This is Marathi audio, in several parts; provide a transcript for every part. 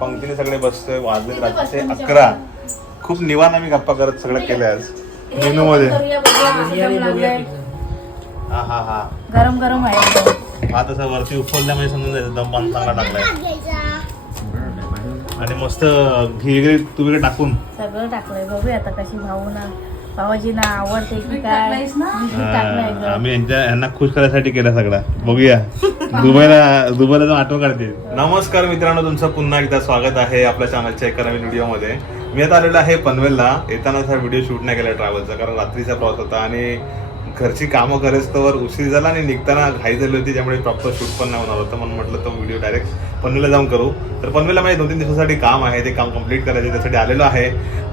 पंक्तीने सगळे बसतोय वाजले रात्रीचे अकरा. खूप निवान आम्ही गप्पा करत सगळं केलं आज. मेनू मध्ये हा हा हा गरम गरम आहे. हा तसा वरती उफलल्यामुळे समजून जायचं दम पान चांगला टाकलाय आणि मस्त घी वगैरे तू वगैरे टाकून. सगळं टाकलंय बघूया आता कशी भाऊ ना आवडते की काय? हा. आम्ही यांच्या यांना खुश करायसाठी केलं सगळं. बघूया. दुबईला दुबईला जाऊन आठवण काढतील नमस्कार मित्रांनो तुमचं पुन्हा एकदा स्वागत आहे आपल्या चॅनलच्या एका नवीन व्हिडिओमध्ये मी आता आलेलो आहे पनवेलला. येतानाच हा व्हिडिओ शूट नाही केला ट्रॅव्हलचा कारण रात्रीचा प्रवास होता आणि घरची कामं करेस्तोवर उशीर झाला आणि निघताना घाई झाली होती त्यामुळे प्रॉपर शूट पण नाही होणार होतं म्हणून म्हटलं तो व्हिडिओ डायरेक्ट पनवेलला जाऊन करू. तर पनवेलला माझे दोन तीन दिवसासाठी काम आहे ते काम कंप्लीट करायचे त्यासाठी आलेलो आहे.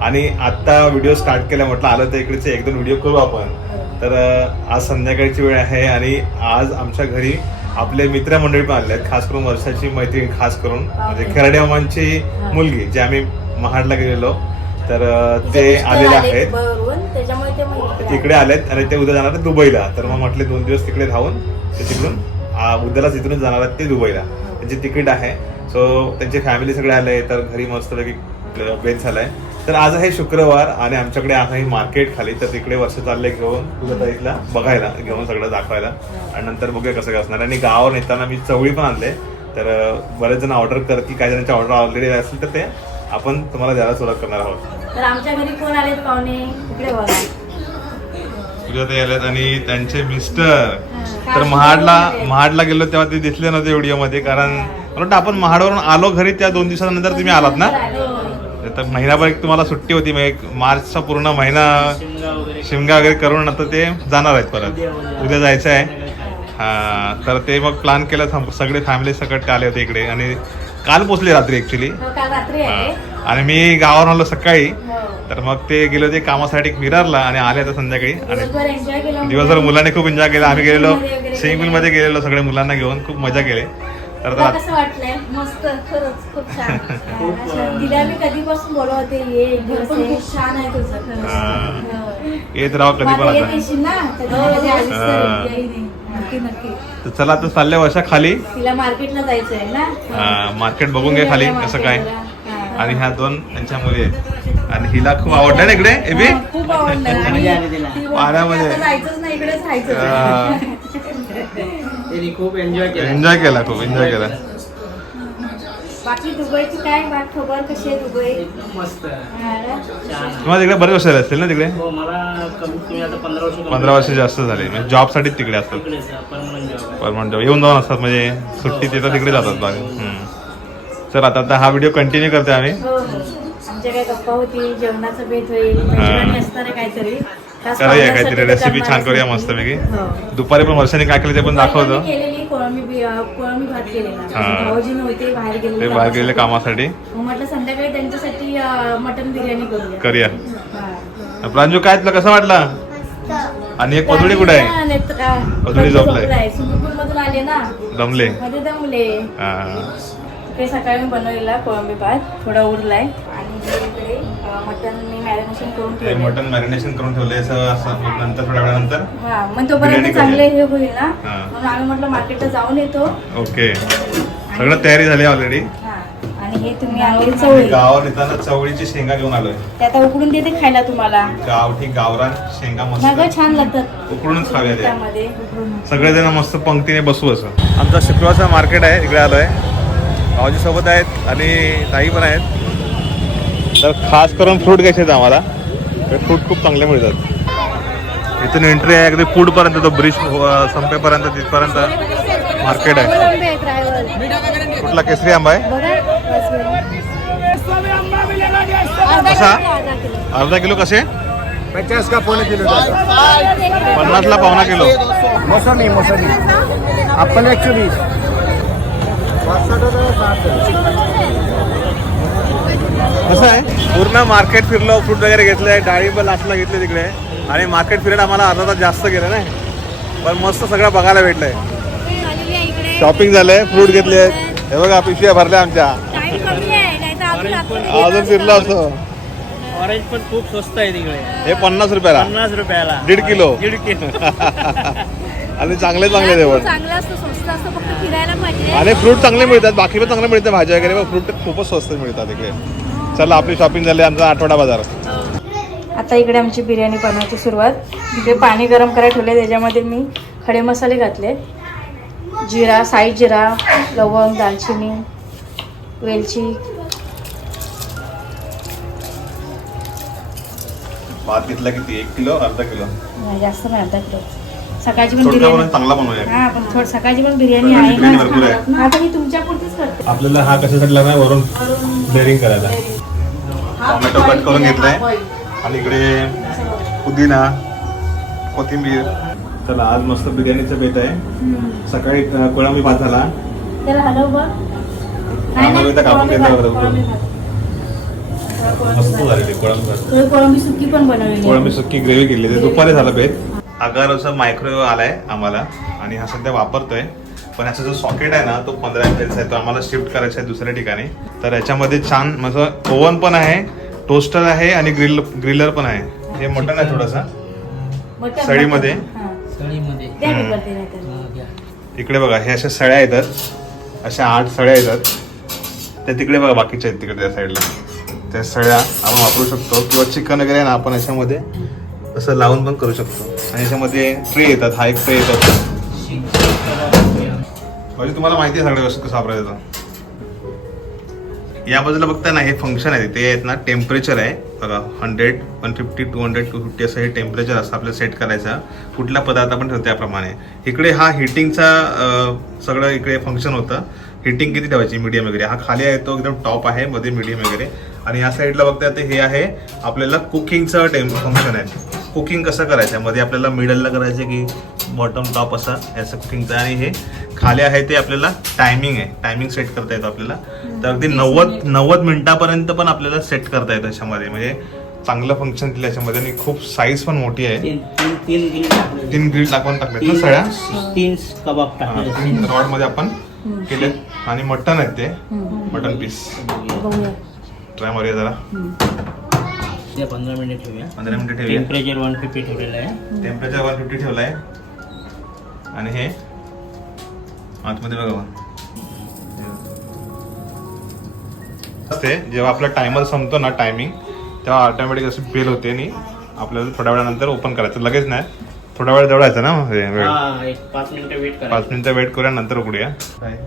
आणि आता व्हिडिओ स्टार्ट केला म्हटलं आलं तर इकडेचे एक दोन व्हिडिओ करू आपण. तर आज संध्याकाळची वेळ आहे आणि आज आमच्या घरी आपले मित्रमंडळी पण आले आहेत खास करून वर्षाची मैत्रीण खास करून म्हणजे खराडे मामांची मुलगी जे आम्ही महाडला गेलेलो. तर तिचे ते आलेले आले आहेत दुबईवरून, त्याच्यामुळे ते मग इकडे आलेत. आणि ते उद्या जाणार आहेत दुबईला. तर मग म्हटले दोन दिवस तिकडे राहून ते तिकडून उद्यालाच इथून जाणार आहेत ते दुबईला. त्यांची तिकीट आहे. सो त्यांची फॅमिली सगळे आले. तर घरी मस्तपैकी बेत झालाय. तर आज आहे शुक्रवार आणि आमच्याकडे आहे मार्केट खाली. तर तिकडे वर्ष चालले घेऊन तुझ्या ताईला बघायला घेऊन सगळं दाखवायला. आणि नंतर बघूया कसं काय असणार. आणि गावावर नेताना मी चवळी पण आणले. तर बरेच जण ऑर्डर करतील. काही जणांच्या ऑर्डर ऑलरेडी असेल तर ते आपण तुम्हाला द्यायला सुरुवात करणार आहोत. तर आमच्या घरी कोण आले पाहुणे? इकडे बघा. तुझ्या ते आलेत आणि त्यांचे मिस्टर. तर महाडला महाडला गेलो तेव्हा ते दिसले नव्हते व्हिडिओमध्ये कारण मला आपण महाडवरून आलो घरी त्या दोन दिवसानंतर तुम्ही आलात ना? तर महिनाभर एक तुम्हाला सुट्टी होती मग एक मार्चचा पूर्ण महिना शिमगा वगैरे करून नंतर ते जाणार आहेत परत. उद्या जायचं आहे. हा तर ते मग प्लॅन केलं सगळे फॅमिली सकट आले होते इकडे. आणि काल पोचले रात्री ऍक्च्युली हो, आणि मी गावावर आलो सकाळी. तर मग ते गेले होते कामासाठी विरारला आणि आले आता संध्याकाळी. आणि दिवसभर मुलांनी खूप एन्जॉय केला. आम्ही गेलेलो स्विमिंग पूल मध्ये गेलेलो सगळे मुलांना घेऊन खूप मजा केली. तर कसं वाटलंय? मस्त खरंच खूप छान. असं तिला मी कधीपासून बोलत होते ये एक दिवस ये. खूप छान आहे तुझं खरंच. हा. हो. येत राहा कधी पण आता. हा. तर. चला आता चालल्या वर्षा खाली. तिला मार्केटला जायचंय ना? मार्केट बघून घे खाली कसं काय. हा. आणि ह्या दोन त्यांच्या मुली आहेत. आणि हिला खूप आवडलं ना इकडे एबी? हा, खूप आवडलं. आणि ती बोलते, पाण्यामध्ये. आता जायचंच नाही इकडेच राहायचं हा. त्यांनी खूप एन्जॉय केला. एन्जॉय केला खूप एन्जॉय केला. बाकी दुबईची काय? बात खबर कशी आहे दुबई? एकदम मस्त. हा? छान. तुम्हाला तिकडे बरेच वर्ष झाले असतील ना तिकडे? हो मला कमीत कमी आता पंधरा वर्ष पंधरा वर्ष जास्त झाले. म्हणजे जॉबसाठीच तिकडे असतात. Permanent job permanent job. येऊन जाऊन असतात म्हणजे सुट्टी तिथं तिकडे जातात. बाग चल आता आता हा व्हिडिओ कंटिन्यू करतोय आम्ही. हो हो. आमच्या काय गप्पा होती जेवणाचं बेत होईल मेजवानी असणार आहे काहीतरी. खास करूया पाहुण्यासाठी काहीतरी तर रेसिपी छान करूया आहे. मस्तपैकी हो. दुपारी पण वर्षाने काय केलं ते पण दाखवतो. दुपारी मी केलेली कोळंबी बी- अं, कोळंबी भात केलेला. हा. भाऊजी नव्हते बाहेर गेले ते बाहेर गेलेले कामासाठी. मग म्हटलं संध्याकाळी त्यांच्यासाठी अं, मटण बिर्याणी करूया. करूया. हा. प्रांजू काय तुला कसं वाटला? आणि एक पदुडी कुठे आहे? हा, नेत्र- हा, पदुडी झोपलाय. झोपलाय. स्विमिंग पूल मधून आले ना. दमले मध्ये दमले हा. ते सकाळी मी बनवलेला कोळंबी भात थोडा उरलाय. आणि हे इकडे अं, मटण मी मॅरिनेशन करून ठेवले मटन मॅरिनेशन करून ठेवले असं नंतर थोड्या वेळानंतर? हा मग तोपर्यंत. चांगले हे होईल ना? हा. म्हणून आम्ही म्हटलं मार्केटला जाऊन येतो. ओके. सगळं तयारी झाली ऑलरेडी हा. आणि हे तुम्ही आणली चवळी. गावावर येताना चवळीची शेंगा घेऊन आलोय. ते आता उकडून देते खायला तुम्हाला. गावठी गावरान शेंगा मस्त. छान लागतात. उकडूनच त्यामध्ये. सगळेजण मस्त पंक्तीने बसू असं. आमचा शुक्रवारचा मार्केट आहे इकडे आलोय. भाऊजी सोबत आहेत आणि ताई पण आहेत. तर खास करून फ्रूट घ्यायचे आहेत आम्हाला. फ्रूट खूप चांगले मिळतात. इथून एंट्री आहे अगदी फूड पर्यंत तो ब्रिज संपेपर्यंत तिथपर्यंत मार्केट आहे. कुठला केसरी आंबा आहे? कसा? अर्धा किलो कसे? पचास का पौने किलो पन्नासला पावणा किलो. मौसमी मौसमी. आपण एकशे वीस कसं आहे? पूर्ण मार्केट फिरलो फ्रूट वगैरे घेतलंय डाळिंब लास्टला घेतले तिकडे. आणि मार्केट फिरायला आम्हाला अर्धा तास जास्त गेलं नाही. पण मस्त सगळं बघायला भेटलंय. शॉपिंग झालंय फ्रूट घेतले. हे बघा पिशव्या भरल्या आमच्या. अजून फिरलो असतो. ऑरेंज पण खूप स्वस्त आहे तिकडे. हे पन्नास रुपयाला. पन्नास रुपयाला. दीड किलो. दीड किलो. आणि चांगले चांगले देवण चांगला असतो स्वस्त असं फक्त फिरायला पाहिजे आणि फ्रूट चांगले मिळतात बाकी पण चांगले मिळतात भाज्या वगैरे पण फ्रूट खूपच स्वस्त मिळतात इकडे. चला आपली शॉपिंग झाली आमचा आठवडा बाजार. आता इकडे आमची बिर्याणी बनवायची सुरुवात. इकडे पाणी गरम करायला ठेवले त्याच्यामध्ये मी खडे मसाले घातले. जिरा साई जिरा लवंग दालचिनी वेलची. भात घेतला किती? एक किलो अर्धा किलो? नाही, जास्त नाही अर्धा किलो. सकाळची पण बिर्याणी. चांगला बनवूया. हा पण थोड सकाळची पण बिर्याणी आहे. ना? आता मी तुमच्या पुरतीच करते. आपल्याला हा कशासाठी लागणार वरून ब्लेडिंग करायला. टोमॅटो कट करून घेतलाय. आणि इकडे पुदिना कोथिंबीर. चला आज मस्त बिर्याणीचं बेत आहे. सकाळी कोळंबी भात झाला. कापून कोळंबी घेतला. मस्त झालेली सुकी पण बनवलेली कोळंबी. सुक्की ग्रेव्ही केली ते दुपारी झालं बेत. अगारचा मायक्रोवेव्ह आलाय आम्हाला आणि हा सध्या वापरतोय. पण ह्याचा जो सॉकेट आहे ना तो पंधरा एमपीएलचा आहे. तो आम्हाला शिफ्ट करायचा आहे दुसऱ्या ठिकाणी. तर याच्यामध्ये छान माझं ओव्हन पण आहे टोस्टर आहे आणि ग्रिल ग्रिलर पण आहे. हे मटन आहे थोडंसं. मटण, सळीमध्ये? हा. हा. इकडे बघा हे अशा सळ्या येतात. अशा आठ सळ्या येतात. त्या तिकडे बघा बाकीच्या आहेत तिकडे त्या साईडला त्या सळ्या आपण वापरू शकतो. किंवा चिकन वगैरे ना आपण याच्यामध्ये असं लावून पण करू शकतो. आणि याच्यामध्ये ट्रे येतात हा एक ट्रे येतात. म्हणजे तुम्हाला माहिती आहे सगळ्या वस्तू कसं वापरायचं या बाजूला बघता ना हे फंक्शन आहे. ते आहेत ना टेम्परेचर आहे. बघा hundred one fifty two hundred two fifty असं हे टेम्परेचर असतं आपलं सेट करायचं. कुठला पदार्थ आपण ठेवतो त्याप्रमाणे इकडे हा हिटिंगचा सगळं इकडे फंक्शन होतं. हिटिंग किती ठेवायची? मीडियम वगैरे. हा खाली आहे तो एकदम टॉप आहे मध्ये मीडियम वगैरे. आणि या साईडला बघता ते हे आहे आपल्याला कुकिंगचं टेम फंक्शन आहे. कुकिंग कसं करायचं? मध्ये आपल्याला मिडलला करायचं की बॉटम टॉप असा याचं कुकिंगचं आणि हे खाली आहे ते आपल्याला टायमिंग आहे. टायमिंग सेट करता येतो आपल्याला. तर अगदी नव्वद नव्वद मिनिटापर्यंत पण आपल्याला सेट करता येतं याच्यामध्ये. म्हणजे चांगलं फंक्शन दिलं याच्यामध्ये आणि खूप साईज पण मोठी आहे. तीन टाकले. ग्रिल टाकून टाकलेत ना सळ्या तीन कबाब टाकले. तीन रॉडमध्ये आपण केले आणि मटन आहेत ते. Mutton piece. ट्राय मारूया जरा. ते पंधरा मिनिट ठेवूया. पंधरा मिनिटं ठेवूया. टेम्परेचर वन फिफ्टी ठेवलेलं आहे. टेम्परेचर वन फिफ्टी ठेवलाय. आणि हे आतमध्ये बघा असते जेव्हा आपला टायमर संपतो ना टायमिंग तेव्हा ऑटोमॅटिक अशी बेल होते आणि आपल्याला थोड्या वेळानंतर ओपन करायचं. लगेच नाही थोडा वेळ जवळायचा ना हे वेळ. हा एक पाच मिनिटं वेट करा पाच मिनिटं वेट करूया नंतर उघडूया. काय?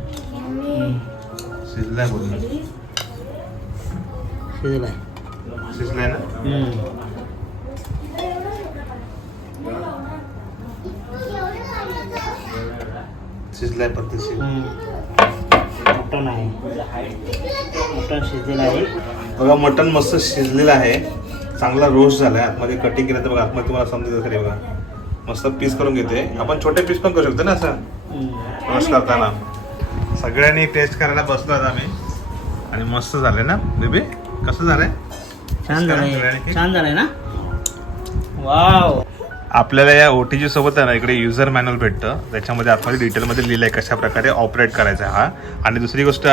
शिजलाय शिजलाय. शिजलाय ना? शिजलाय पद्धतशीर मटण आहे. मटण शिजलेलं आहे. बघा मटन मस्त शिजलेलं आहे. चांगला रोस्ट झालाय. आतमध्ये कटिंग केलं तर बघा आतमध्ये तुम्हाला समजेल खरी बघा. मस्त पीस करून घेते. आपण छोटे पीस पण करू शकतो ना असं. रोस्ट करताना. सगळ्यांनी टेस्ट करायला बसलो आता आम्ही. आणि मस्त झालंय ना बेबी कसं झालंय? छान झालंय? छान झालंय ना? वाव. आपल्याला या ओ टी जी सोबत आहे ना इकडे युजर मॅन्युअल भेटतं. त्याच्यामध्ये आतमध्ये डिटेलमध्ये लिहिलं आहे कशा प्रकारे ऑपरेट करायचा हा. आणि दुसरी गोष्ट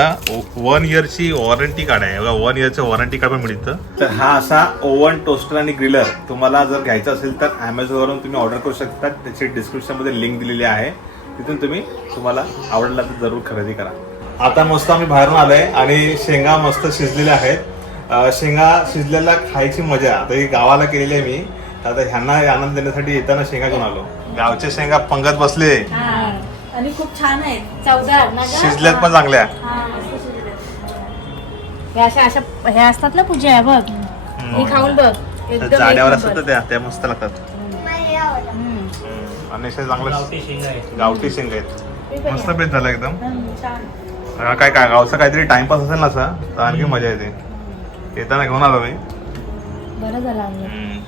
वन इयरची वॉरंटी कार्ड आहे. बघा वन इयरचं वॉरंटी कार्ड पण मिळतं. तर हा असा ओव्हन टोस्टर आणि ग्रिलर तुम्हाला जर घ्यायचा असेल तर ॲमेझॉनवरून तुम्ही ऑर्डर करू शकता. त्याची डिस्क्रिप्शनमध्ये लिंक दिलेली आहे. तिथून तुम्ही तुम्हाला आवडला तर जरूर खरेदी करा. आता मस्त आम्ही बाहेरून आलोय आणि शेंगा मस्त शिजलेल्या आहेत. शेंगा शिजलेल्या खायची मजा. आता ही गावाला केलेली आहे मी. आता ह्यांना आनंद देण्यासाठी येताना शेंगा घेऊन आलो. गावच्या शेंगा पंगत बसले. हा. आणि खूप छान चवदार गं? शिजल्यात पण चांगल्या. हा, मस्त शिजल्यात. हे अशा अशा हे असतात ना पूजा आहे बघ. हे खाऊन बघ. एकदम जाड्यावर. असतात ना त्या त्या मस्त लागतात. आणि चांगलं. गावठी शेंगा आहे गावठी शेंगा आहेत. मस्त बेत झालं एकदम. हा, काय काय गावचा काहीतरी टाइमपास असेल ना असा तर आणखी मजा येते. येताना घेऊन आलो मी. बरं झालं आणलं.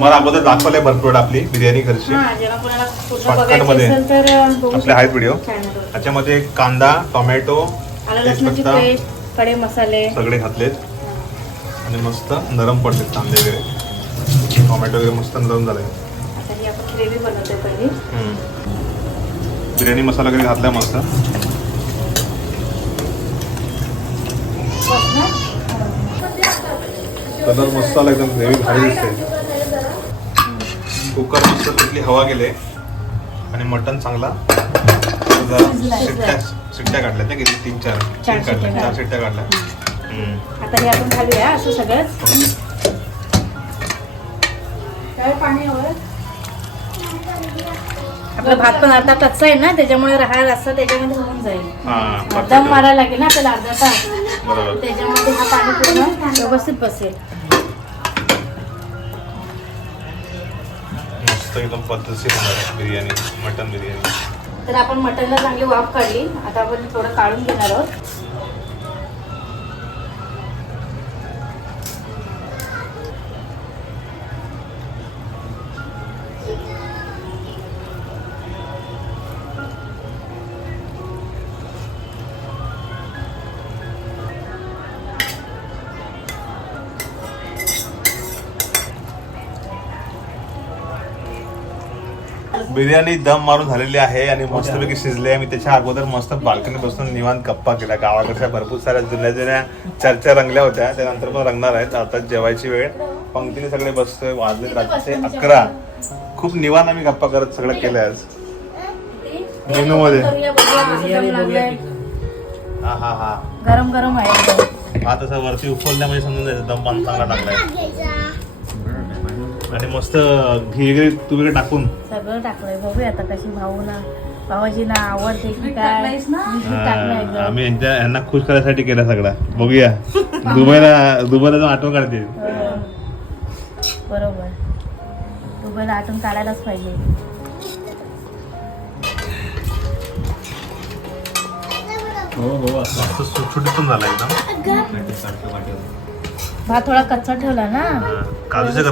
मला अगोदर दाखवलंय भरपूर आपली बिर्याणी घरची. हा जेव्हा कोणाला पूर्ण Shortcut बघायची मध्ये. असेल तर अं, बघू आपले आहेत शकतो. व्हिडिओ. त्याच्यामध्ये कांदा टोमॅटो आलं लसणाची तेजपत्ता पेस्ट खडे मसाले. सगळे घातलेत. आणि मस्त नरम पडलेत कांदे वगैरे. टोमॅटो वगैरे मस्त नरम झालाय आता ही आपण ग्रेव्ही बनवतोय पहिली. बिर्याणी मसाला वगैरे घातलाय मस्त बस ना? कलर मस्त आला एकदम ग्रेव्ही भारी दिसते कुकर मस्त तिथली हवा गेले. आणि मटन चांगला. शिट्ट्या शिट्ट्या काढल्या ना किती तीन चार. चार तीन काढल्या चार शिट्ट्या काढल्या. आता हे आपण घालूया असं सगळंच. आपला भात पण अर्धा कच्चा आहे ना त्याच्यामुळे राहायला असं त्याच्यामध्ये होऊन जाईल. हा दम मारायला लागेल ना आपल्याला अर्धा तास. त्याच्यामध्ये हा पाणी पूर्ण व्यवस्थित बसेल. मस्त एकदम पद्धतशीर होणार बिर्याणी मटन बिर्याणी. तर आपण मटनला चांगली वाफ काढली. आता आपण थोडं काढून घेणार आहोत. बिर्याणी दम मारून झालेली आहे आणि मस्तपैकी शिजली. आहे मी त्याच्या अगोदर मस्त बाल्कनी बसून निवांत गप्पा केल्या. गावाकडच्या भरपूर साऱ्या जुन्या जुन्या चर्चा रंगल्या होत्या. त्यानंतर पण रंगणार आहेत. आता जेवायची वेळ. पंक्तीने सगळे बसतोय. वाजले रात्रीचे अकरा. खूप निवांत आम्ही गप्पा करत सगळं केलंय आज. मेनू मध्ये. हा हा हा. गरम गरम आहे. हा तसा वरती उफलल्या म्हणजे समजून जायचं. दम पान चांगला टाकलाय आणि मस्त घी वगैरे तू वगैरे टाकून. सगळं टाकलंय. बघूया आता कशी भाऊ ना भावाजी ना आवडते की काय. हा. आम्ही यांच्या यांना खुश करायसाठी केला सगळा. बघूया. दुबईला दुबईला जाऊन आठवण काढते. हो. बरोबर. दुबईला आठवण काढायलाच पाहिजे. हो हो असं. मस्त सुटसुटीत पण झाला एकदम. भात थोडा कच्चा ठेवला ना? काजूचे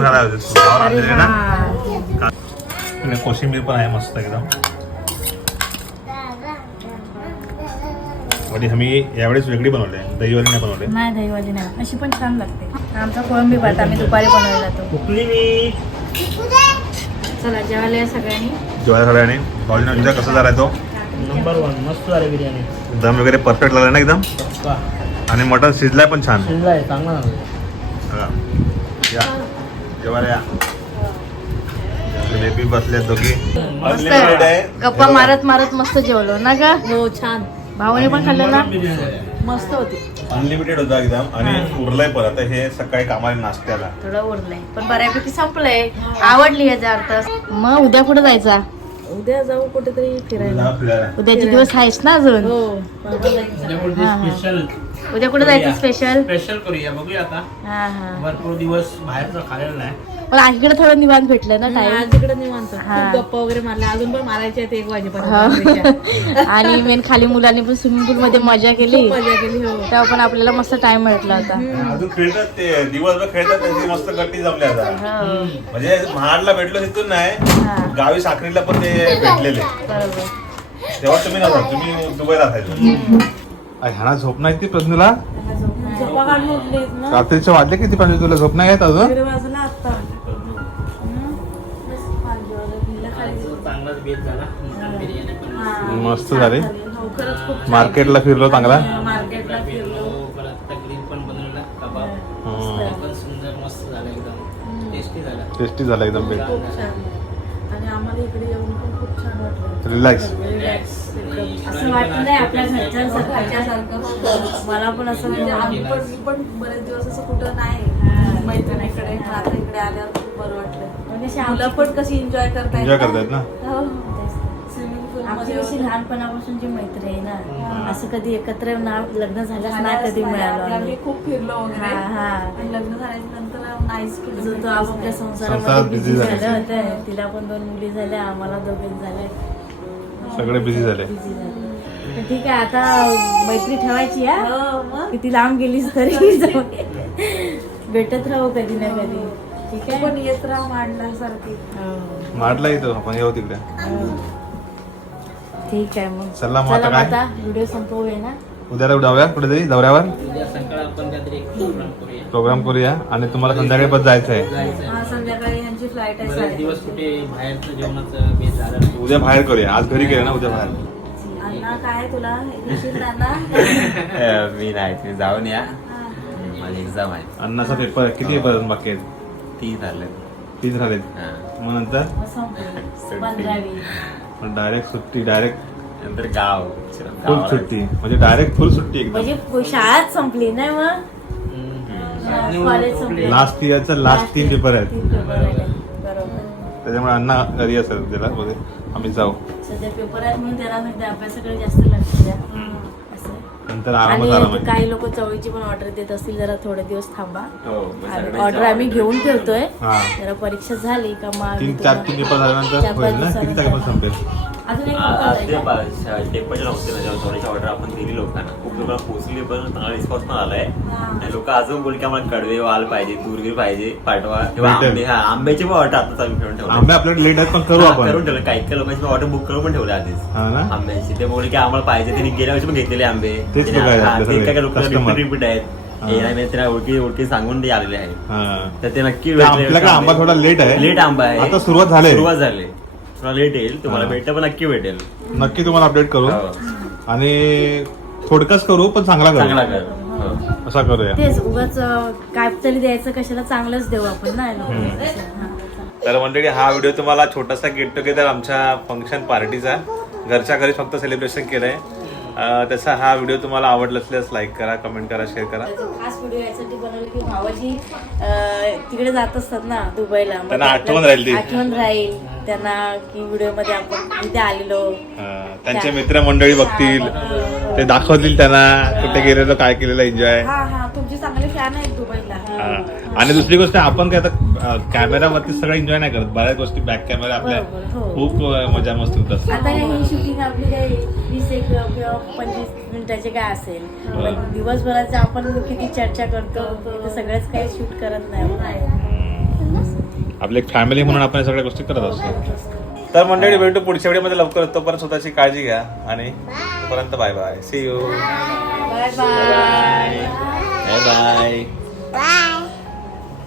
ना? हा. आणि कोशिंबीर पण आहे मस्त एकदम. आम्ही यावेळेस वेगळी बनवली दहीवाली नाही बनवले नाही दहीवाली नाही. अशी पण छान लागते. आमचा कोळंबी भात आम्ही दुपारी बनवला जातो चला जेवायला या सगळ्यांनी. जेवायला सगळ्यांनी. भाऊजीने कसा झाला तो? नंबर वन मस्त झाली बिर्याणी. दम वगैरे परफेक्ट लागला ना एकदम? पक्का. आणि मटन शिजलाय पण छान. शिजला आहे चांगला. या. जेवायला या. बेबी बसल्या दोघी. मस्त Unlimited आहे. गप्पा मारत मारत मस्त जेवलो ना ग? हो छान. भावाने पण खाल्लं ना. मस्त होती. अनलिमिटेड होता एकदम. आणि उरलंय पण आता हे सकाळी कामाला नाश्त्याला. थोडं उरलंय. पण बऱ्यापैकी संपलंय. आवडली याचा अर्थ. मग उद्या कुठे जायचा? उद्या जाऊ कुठेतरी फिरायला. उद्याचे दिवस आहेस ना अजून? हो. हा, हा. उद्या कुठे जायचं स्पेशल स्पेशल करूया बघूया आता. हा हा. भरपूर दिवस बाहेरचं खाल्लेलं नाही. पण इकडे थोडं निवांत भेटलं ना टाइम आज इकडे निवांत. हा. खूप गप्पा वगैरे मारल्या. अजून पण मारायचे आहेत एक हो. वाजेपर्यंत आणि मेन खाली मुलांनी पण स्विमिंग पूल मध्ये मजा केली. मजा केली हो. तेव्हा पण आपल्याला मस्त टाइम भेटला होता. अजून खेळतात ते दिवसभर खेळतात त्यांची मस्त गट्टी जमल्या आता. हो, म्हणजे महाडला भेटलो तिथून हा. नाही गावी साखरीला पण ते भेटलेले. बरोबर. तेव्हा तुम्ही नव्हता तुम्ही दुबईला असायचे ह्याना झोप नाही ती प्रज्ञूला? झोपा काढून उठलीत ना. रात्रीच्या वाजले किती पाहिजे तुला झोप नाही येत अजून? वगैरे बाजूला आता. चांगलाच बेत झाला. मटण बिर्याणी पण मस्त झाले मार्केटला फिरलो चांगला. मार्केटला फिरलो. परत आता ग्रिल पण बनवला कबाब हम्म. ते पण सुंदर मस्त झालं एकदम. टेस्टी झाला. टेस्टी झाला एकदम. बेट खूप छान. आणि आम्हाला इकडे येऊन पण खूप छान वाटलं. रिलॅक्स असं वाटलं नाही आपल्या घरच्यांसारखं सारखं मला पण असं म्हणजे आम्ही पण मी पण बरेच दिवस असं कुठं नाही. मैत्रिणीकडे आता इकडे आल्यावर खूप बरं वाटलं. म्हणजे अशी आमची पण कशी एन्जॉय करतायत एन्जॉय करतायत ना? स्विमिंग पूल आमची मध्ये कशी लहानपणापासूनची मैत्री आहे ना असं कधी एकत्र ना लग्न झाल्यास ना कधी मिळालो आम्ही. खूप फिरलो वगैरे. हा, हा. लग्न झाल्याच्यानंतर जो तो आपापल्या संसारात संसारामध्ये busy झाले. झालं होतं. तिला पण दोन मुली झाल्या आम्हाला दोघे झाले. सगळे बिझी झाले. बिझी झाले. तर ठीक आहे आता मैत्री ठेवायची हा? हो, मग. किती लांब गेलीस तरी जाऊ. भेटत राहू कधी ना कधी. ठीक आहे? पण येत राहा मांडण्यासारखी. हो. माडला येतो आपण येऊ तिकडे. ठीक आहे मग. चला मग आता काय? आता व्हिडिओ संपवूया ना? उद्याला जाऊया कुठेतरी दौऱ्यावर? उद्या सकाळ आपण काहीतरी एक प्रोग्राम करूया आणि तुम्हाला संध्याकाळी पण जायचं आहे जायचं हा संध्याकाळी यांची फ्लाईट आहे बरेच साडे दिवस कुठे बाहेरचं जेवणाचं बेत झालं नाही. उद्या बाहेर करूया. आज घरी केलं ना उद्या बाहेर. अण्णा काय तुला? येशील ना अण्णा? मी नाही तुम्ही जाऊन या. माझी एक्झाम आहे. अन्नाचा पेपर किती पेपर अजून बाकी? आहेत ती झालं. तीन झालेत हा. मग नंतर? मग संपलं. पंधरावी. डायरेक्ट सुट्टी डायरेक्ट नंतर गाव. फुल गावाला. सुट्टी. म्हणजे डायरेक्ट फुल सुट्टी एकदम. म्हणजे शाळाच संपली नाही मग? लास्ट इयरचा लास्ट तीन पेपर आहेत. त्याच्यामुळे अण्णा घरी असेल त्याला बघे आम्ही जाऊ. सध्या पेपर आहेत म्हणून त्याला अभ्यासाकडे जास्त लक्ष द्या. असं नंतर आणि काही लोक चवळीची पण ऑर्डर देत असतील जरा थोडे दिवस थांबा. हो, ऑर्डर आम्ही घेऊन ठेवतोय. हा. जरा परीक्षा झाली का मग तीन चार तीन पेपर झाल्यानंतर किती. तारखेला संपेल? अजून एक आहे जेव्हा थोड्याशा ऑर्डर आपण दिली लोकांना. खूप लोकांना पोहोचली पण चांगला रिस्पॉन्स पण आलाय. आणि लोक अजून बोल की आम्हाला कडवे वाल पाहिजे तुरगीर पाहिजे पाठवा. किंवा. आंबे हा आंब्याची पण ऑर्डर आता चालू ठेवून ठेवलं. आंबे आपल्याकडे लेट आहेत पण करू आपण. करून ठेवलं. काही काही लोकांची ऑर्डर बुक करून पण ठेवले आधीच. हा ना? आंब्याची. ते बोलले की आम्हाला पाहिजे. त्यांनी गेल्या वर्षी पण घेतलेले आंबे. ते काय लोक. रिपीट रिपीट आहेत. ओळखी ओळखी सांगून ते आलेले आहेत. हा. तर ते नक्की आंबे. थोडा लेट आहे. लेट आंबा आहे. आता सुरुवात झाली. सुरुवात झाली. लेट येईल तुम्हाला. भेटतं पण नक्की भेटेल नक्की तुम्हाला अपडेट करू हो. आणि थोडकच करू पण चांगला चांगला करू कर हो. असा करूया तेच उगाच अं, काय तरी द्यायचं कशाला चांगलंच देऊ आपण ना. हा. तर मंडळी हा व्हिडिओ तुम्हाला छोटासा गेट टुगेदर आमच्या फंक्शन पार्टीचा घरच्या घरी फक्त सेलिब्रेशन केलंय त्याचा हा व्हिडिओ तुम्हाला आवडला असल्यास लाईक करा कमेंट करा शेअर करा. खास व्हिडिओ यासाठी बनवले की भावाजी तिकडे जात असतात ना दुबईला. त्यांना आठवण राहील ती. आठवण राहील. त्यांना की व्हिडिओमध्ये आपण इथे आलेलो. त्यांचे मित्रमंडळी बघतील. ते दाखवतील त्यांना कुठे गेलेलो काय केलेलं एन्जॉय तुमची चांगले फॅन आहेत दुबईला. आणि दुसरी गोष्ट आपण काय आता कॅमेरावरती सगळं एन्जॉय नाही करत. बऱ्याच गोष्टी बॅक कॅमेरा आपल्या हो. खूप मजा मस्त होत आता ही शूटिंग आपली काय वीस एक किंवा पंचवीस मिनिटाचे काय असेल. पण दिवसभराचं आपण किती चर्चा करतो सगळंच काही शूट करत नाही. आपली एक फॅमिली म्हणून आपण या सगळ्या गोष्टी करत असतो. तर मंडळी भेटू पुढच्या व्हिडिओमध्ये लवकर तोपर्यंत स्वतःची काळजी घ्या. आणि तोपर्यंत bye bye see you bye bye bye bye